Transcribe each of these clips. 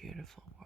beautiful world.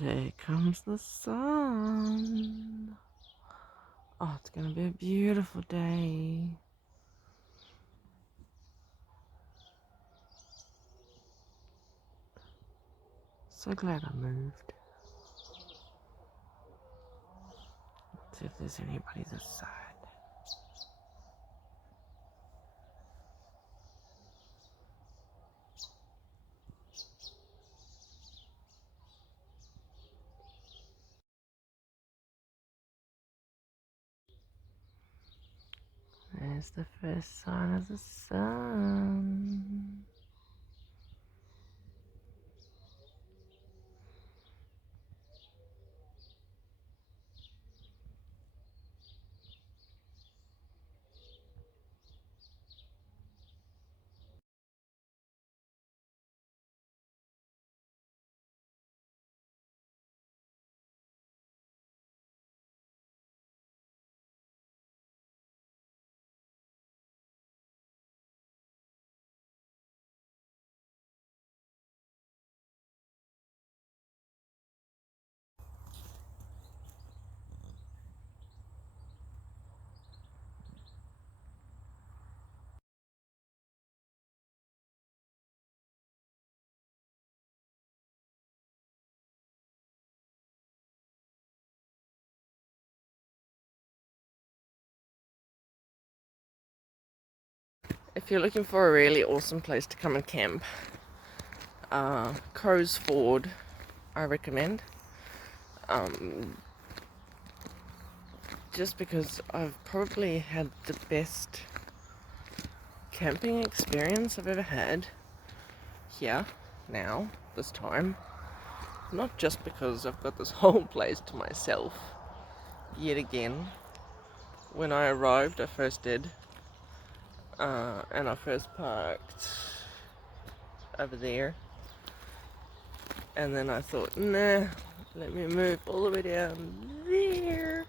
There comes the sun. Oh, it's going to be a beautiful day. So glad I moved. Let's see if there's anybody this side. There's the first sign of the sun. If you're looking for a really awesome place to come and camp, Crow's Ford, I recommend. Just because I've probably had the best camping experience I've ever had here, now, this time. Not just because I've got this whole place to myself, yet again. When I arrived, I first did, and I first parked over there, and then I thought, nah, let me move all the way down there,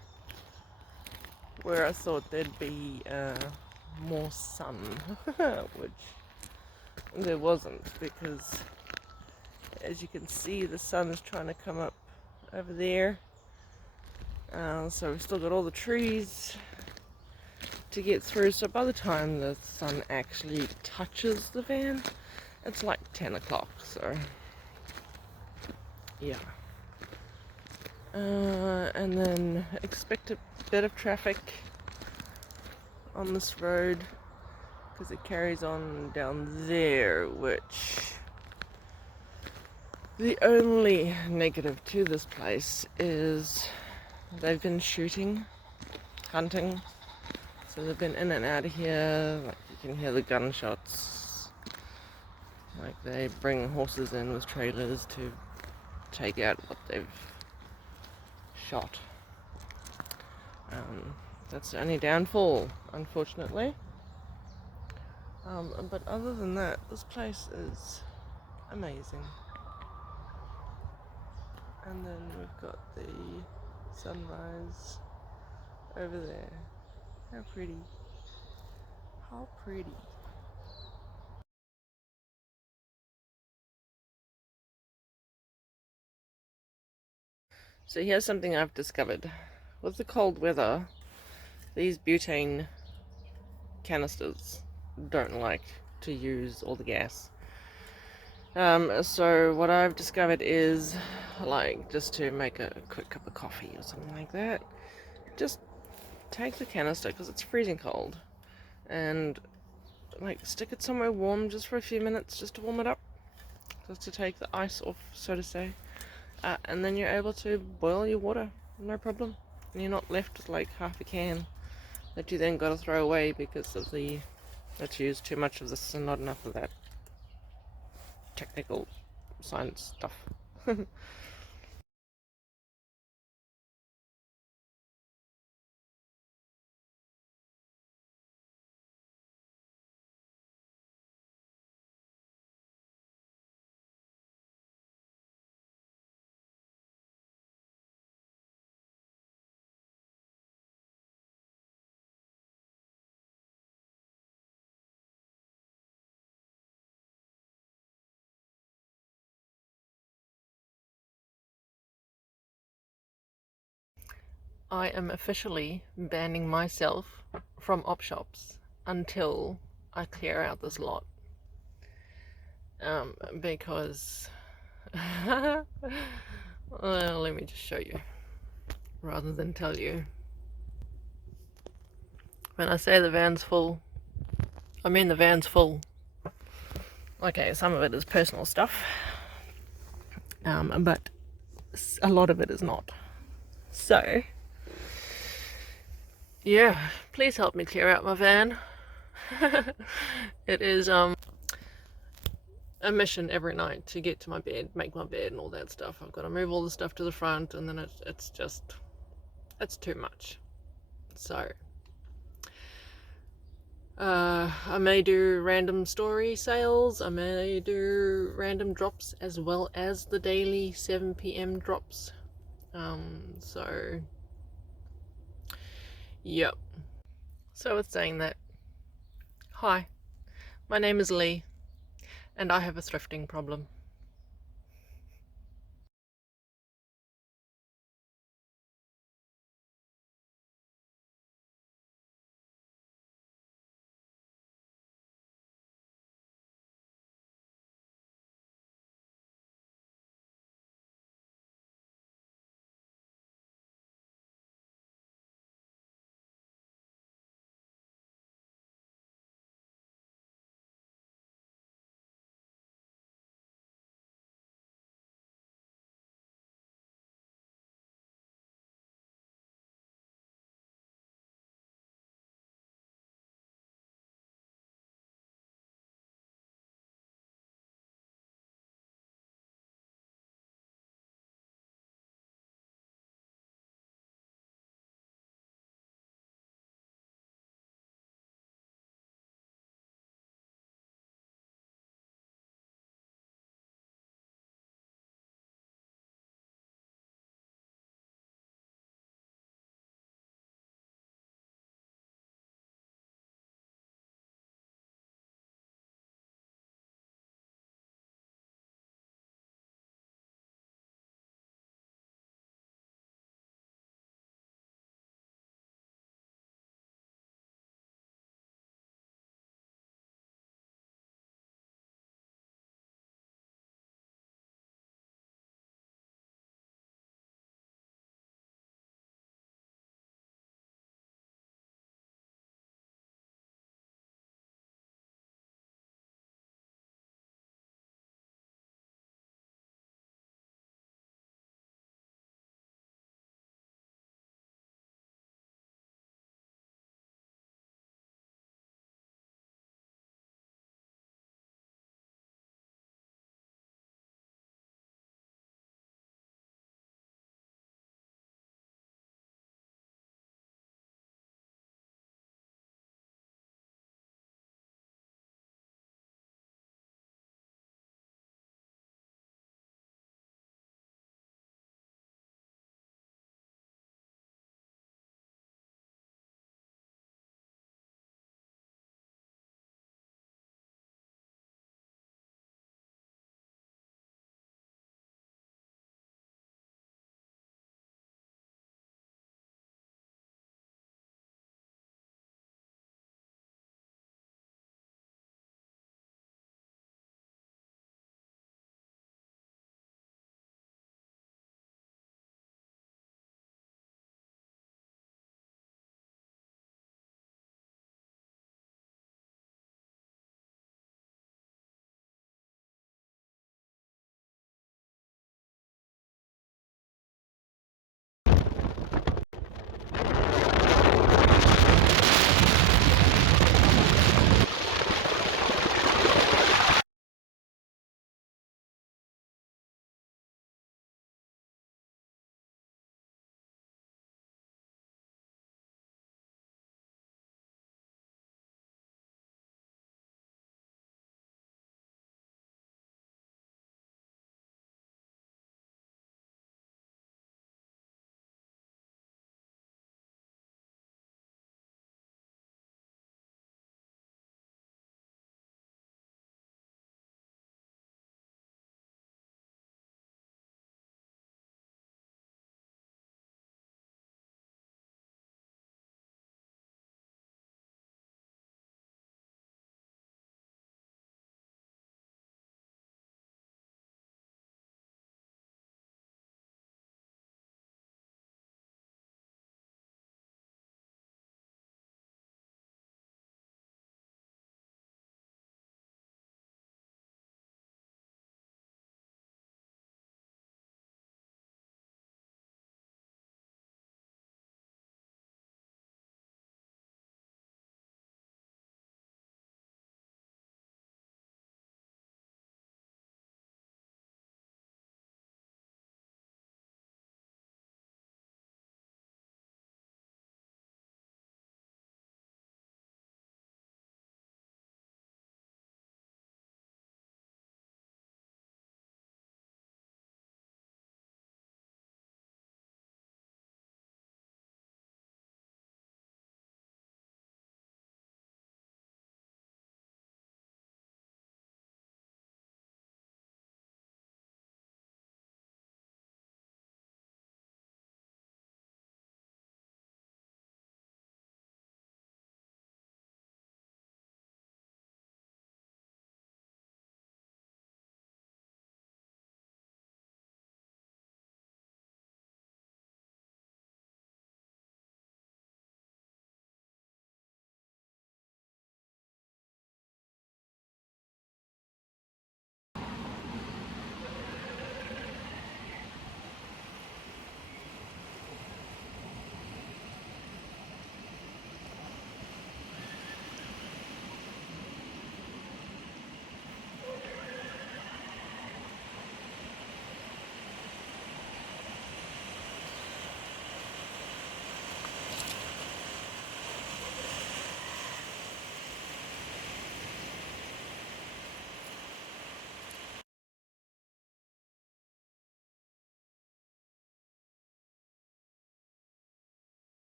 where I thought there'd be more sun, which there wasn't, because as you can see, the sun is trying to come up over there. So we've still got all the trees to get through. So by the time the sun actually touches the van, it's like 10 o'clock. So yeah. And then expect a bit of traffic on this road because it carries on down there, which the only negative to this place is they've been shooting, hunting, so they've been in and out of here. Like, you can hear the gunshots. Like, they bring horses in with trailers to take out what they've shot. That's the only downfall, unfortunately. But other than that, this place is amazing. And then we've got the sunrise over there. How pretty. How pretty. So here's something I've discovered. With the cold weather, these butane canisters don't like to use all the gas. So what I've discovered is, like, just to make a quick cup of coffee or something like that, just take the canister, because it's freezing cold, and like stick it somewhere warm just for a few minutes, just to warm it up, just to take the ice off, so to say, and then you're able to boil your water no problem. And you're not left with like half a can that you then gotta throw away because of the let's use too much of this and not enough of that technical science stuff. I am officially banning myself from op shops until I clear out this lot. Because well, let me just show you rather than tell you. When I say the van's full, I mean the van's full. Okay, some of it is personal stuff, but a lot of it is not. So, yeah, please help me clear out my van. It is a mission every night to get to my bed, make my bed and all that stuff. I've got to move all the stuff to the front, and then it's just, it's too much. So, I may do random story sales, I may do random drops as well as the daily 7 p.m. drops. So, yep. So it's saying that, hi, my name is Lee, and I have a thrifting problem.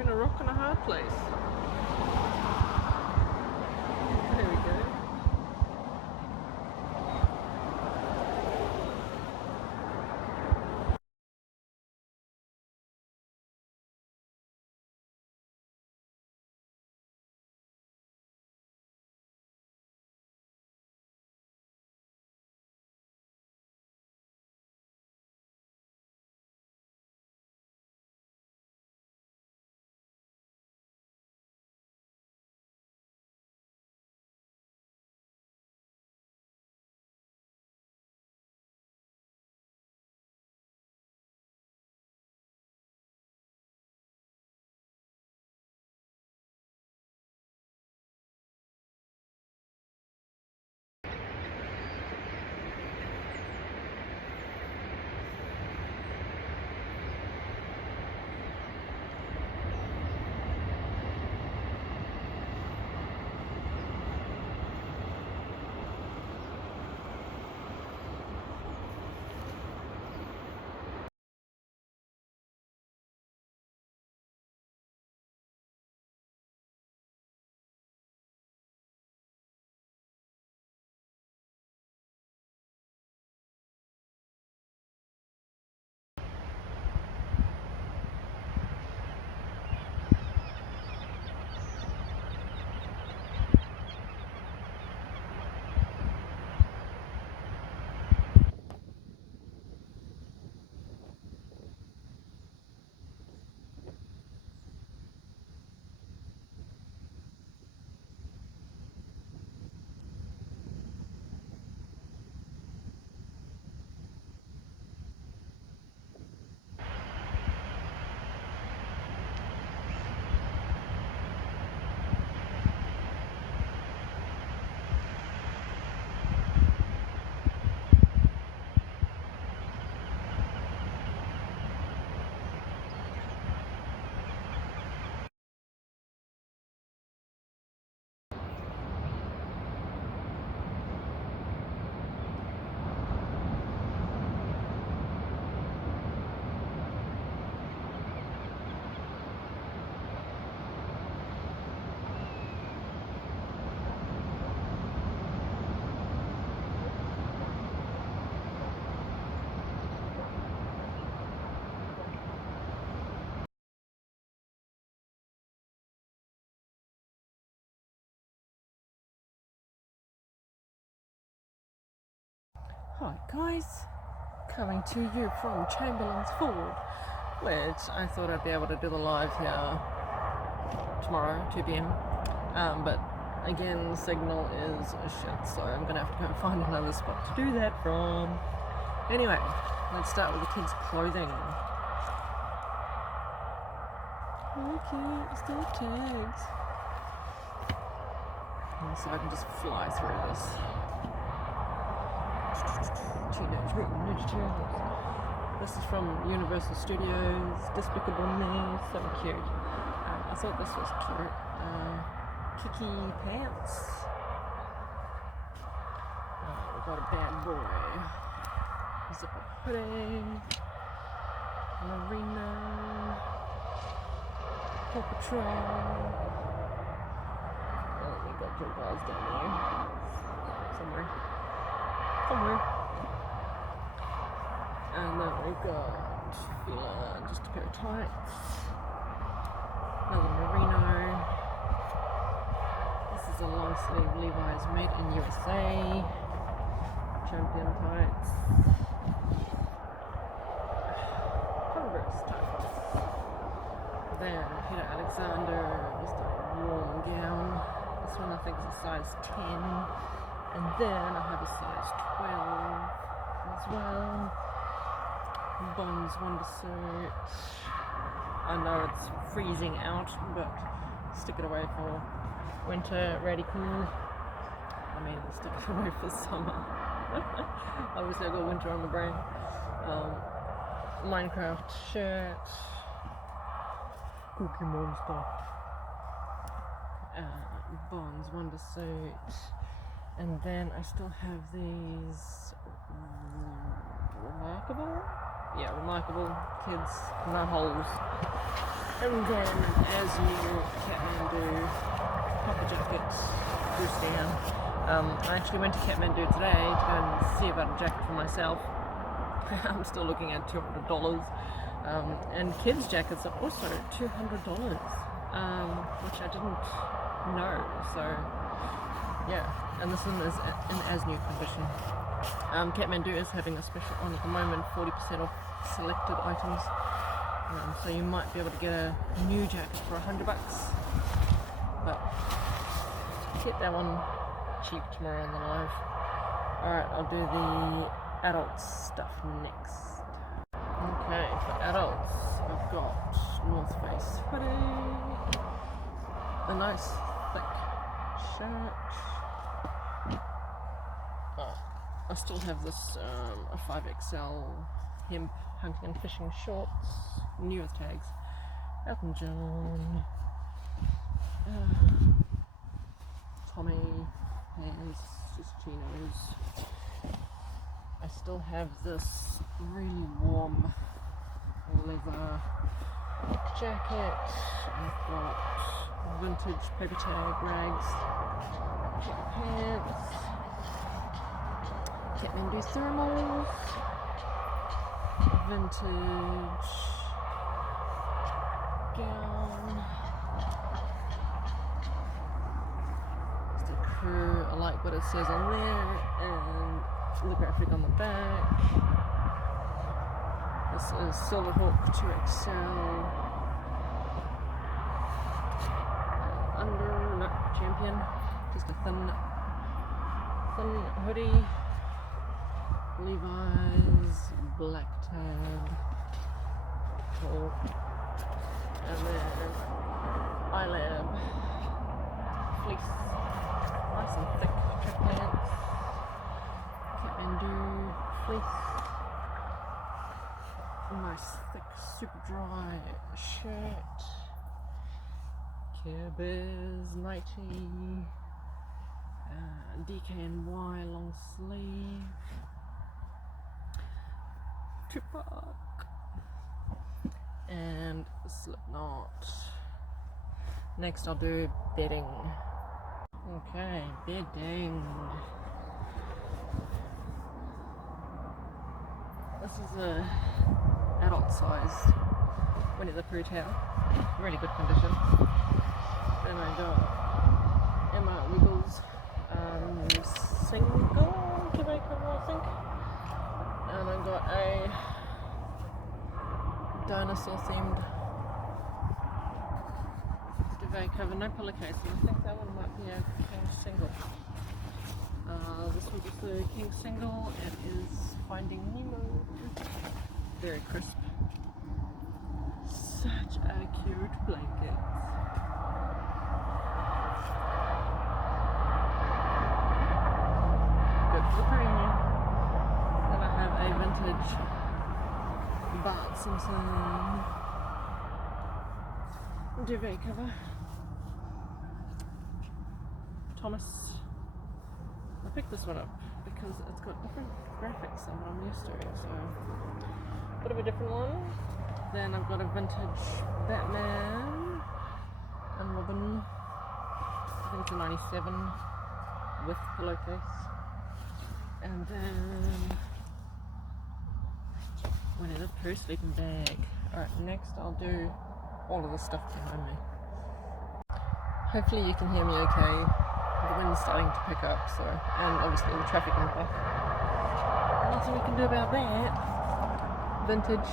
between a rock and a hard place. There we go. Hi guys, coming to you from Chamberlain's Ford, which I thought I'd be able to do the live here tomorrow, 2 p.m. But again, signal is shit, so I'm gonna have to go and find another spot to do that from. Anyway, let's start with the kids' clothing. Okay, it's the tags. So I can just fly through this. Teenage Mutant Ninja Turtles. This is from Universal Studios. Despicable Me, so cute. I thought this was cute. Kiki pants. We've got a bad boy. Zipper hoodie. Marino. Paw Patrol. Oh, we got two guys down there. Somewhere. And then we've got Fila, just a pair of tights. Another merino. This is a long sleeve Levi's made in USA. Champion tights. Converse tights. Then Peter Alexander, just a warm gown. This one I think is a size 10. And then I have a size 12 as well. Bonds Wondersuit. I know it's freezing out, but stick it away for winter, ready cool. I mean, stick it away for summer. Obviously I've got winter on the brain. Minecraft shirt. Cookie Monster. Bonds Wondersuit. And then I still have these Remarkable kids, no holes. And then as new Kathmandu puffer jackets goes down. I actually went to Kathmandu today to go and see about a jacket for myself. I'm still looking at $200. And kids' jackets are also $200, which I didn't know. So yeah, and this one is in as new condition. Kathmandu is having a special on at the moment, 40% off selected items. So you might be able to get a new jacket for $100, but get that one cheap tomorrow on the live. Alright, I'll do the adult stuff next. Okay, for adults, I've got North Face hoodie, a nice thick shirt. I still have this a 5XL hemp hunting and fishing shorts, new with tags, Elton John, Tommy pants, just chinos. I still have this really warm leather jacket. I've got vintage paper tag rags, pants, Kathmandu thermals, vintage gown. Just a crew. I like what it says on there and the graphic on the back. This is Silverhawk 2XL. Under Champion, just a thin hoodie. Levi's black tab top, and then iLab fleece, nice and thick track pants, Kathmandu fleece, nice thick super dry shirt, Care Bears nightie, DKNY long sleeve, Tupac, and Slipknot. Next I'll do bedding. Okay, bedding. This is a adult size Winnie the Pooh towel, really good condition. Then I got Emma Wiggles single Jamaican, I think. And I got a dinosaur themed duvet cover, no pillowcase. I think that one might be a king single. This one is the king single. It is Finding Nemo. Very crisp. Such a cute blanket. Good for the premium. Then I have a vintage Bart Simpson duvet cover. Thomas. I picked this one up because it's got different graphics than what I'm used to, so a bit of a different one. Then I've got a vintage Batman and Robin. I think it's a 97 with pillowcase. And then Winnie the Pooh sleeping bag. Alright, next I'll do all of the stuff behind me. Hopefully you can hear me okay. The wind's starting to pick up, so, and obviously the traffic in the back. Nothing we can do about that. Vintage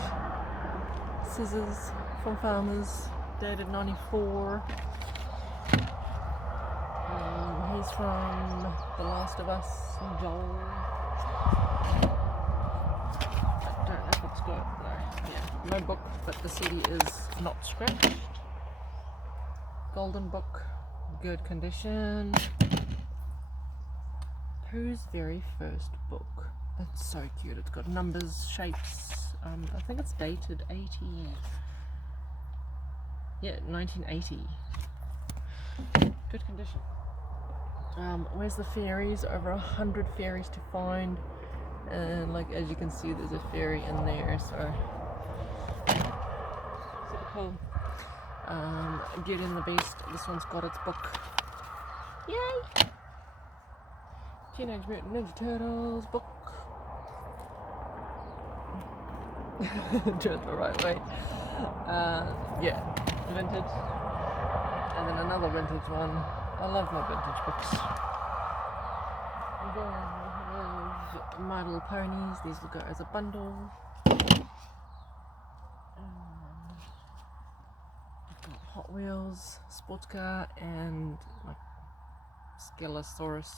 scissors from Farmers, dated 94. He's from The Last of Us, Joel. I don't know if it's got, no book, but the CD is not scratched. Golden book, good condition. Pooh's very first book. It's so cute. It's got numbers, shapes. I think it's dated 1980. Good condition. Where's the fairies? Over 100 fairies to find, and like as you can see, there's a fairy in there. So super cool. Beauty and the Beast. This one's got its book. Yay! Teenage Mutant Ninja Turtles book. Do it the right way. Yeah, vintage. And then another vintage one. I love my vintage books. And then we have My Little Ponies. These will go as a bundle. I've got Hot Wheels, sports car, and like Skelosaurus,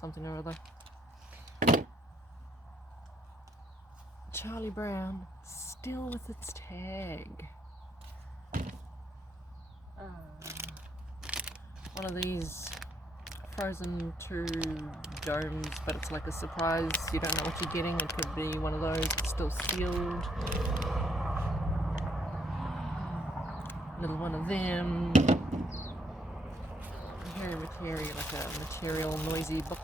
something or other. Charlie Brown, still with its tag. One of these Frozen 2 domes, but it's like a surprise. You don't know what you're getting. It could be one of those. It's still sealed. Little one of them. Very material, like a material noisy book.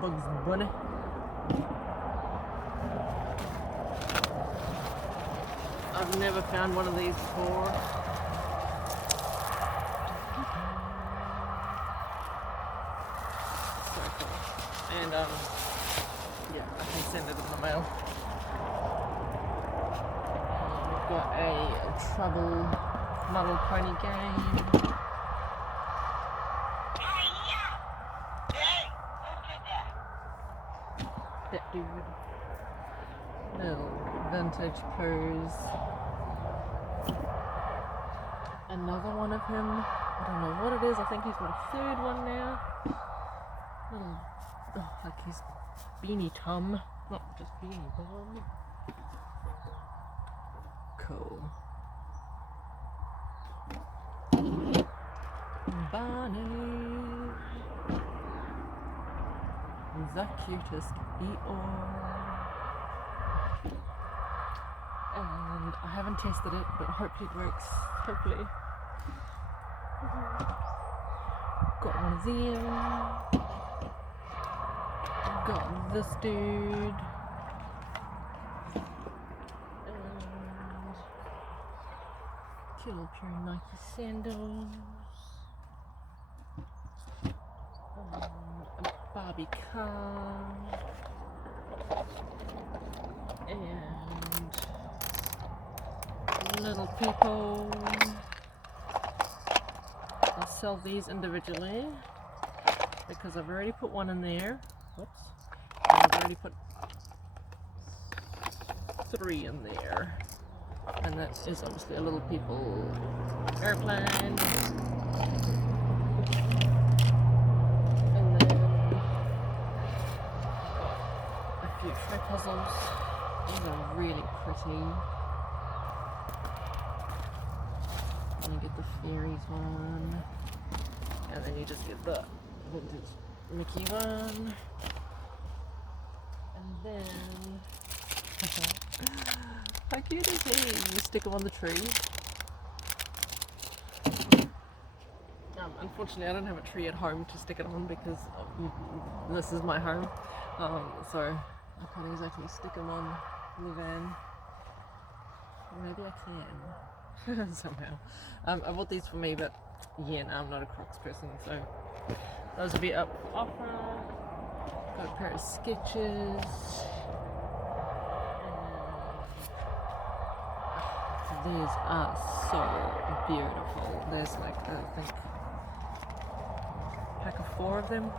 Bugs Bunny. I've never found one of these before. So cool. And yeah, I can send it in the mail. We've got a Trouble My Little Pony game. That dude. Little vintage pose. Another one of him. I don't know what it is. I think he's got a third one now. Little, like his Beanie Tom, not just Beanie Bum. Cool. Barney, the cutest Eeyore. And I haven't tested it, but hopefully it works. Hopefully. Got one of them. Got this dude. And Killer Pure Nike sandals. A Barbie car. And little people. I'll sell these individually because I've already put one in there. Whoops. And I've already put 3 in there. And that is obviously a little people airplane. And then a few tray puzzles. These are really pretty. And you get the fairies one, and then you just get the vintage Mickey one, and then how cute is he? You stick him on the tree. Unfortunately, I don't have a tree at home to stick it on because this is my home, so I can't exactly stick him on the van. Maybe I can. Somehow. I bought these for me, but yeah, no, I'm not a Crocs person, so those will be up for offer. Got a pair of Skechers. These are so beautiful. There's like, I think, a pack of 4 of them.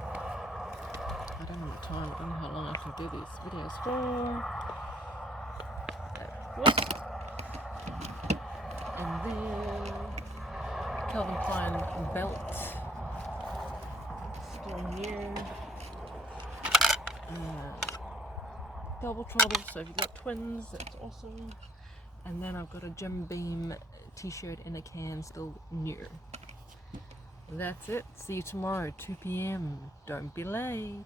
I don't know the time, I don't know how long I can do these videos for. Whoops. And then Calvin Klein belt, still new. Double trouble, so if you've got twins, that's awesome. And then I've got a Jim Beam t-shirt in a can, still new. That's it. See you tomorrow, 2 p.m. Don't be late.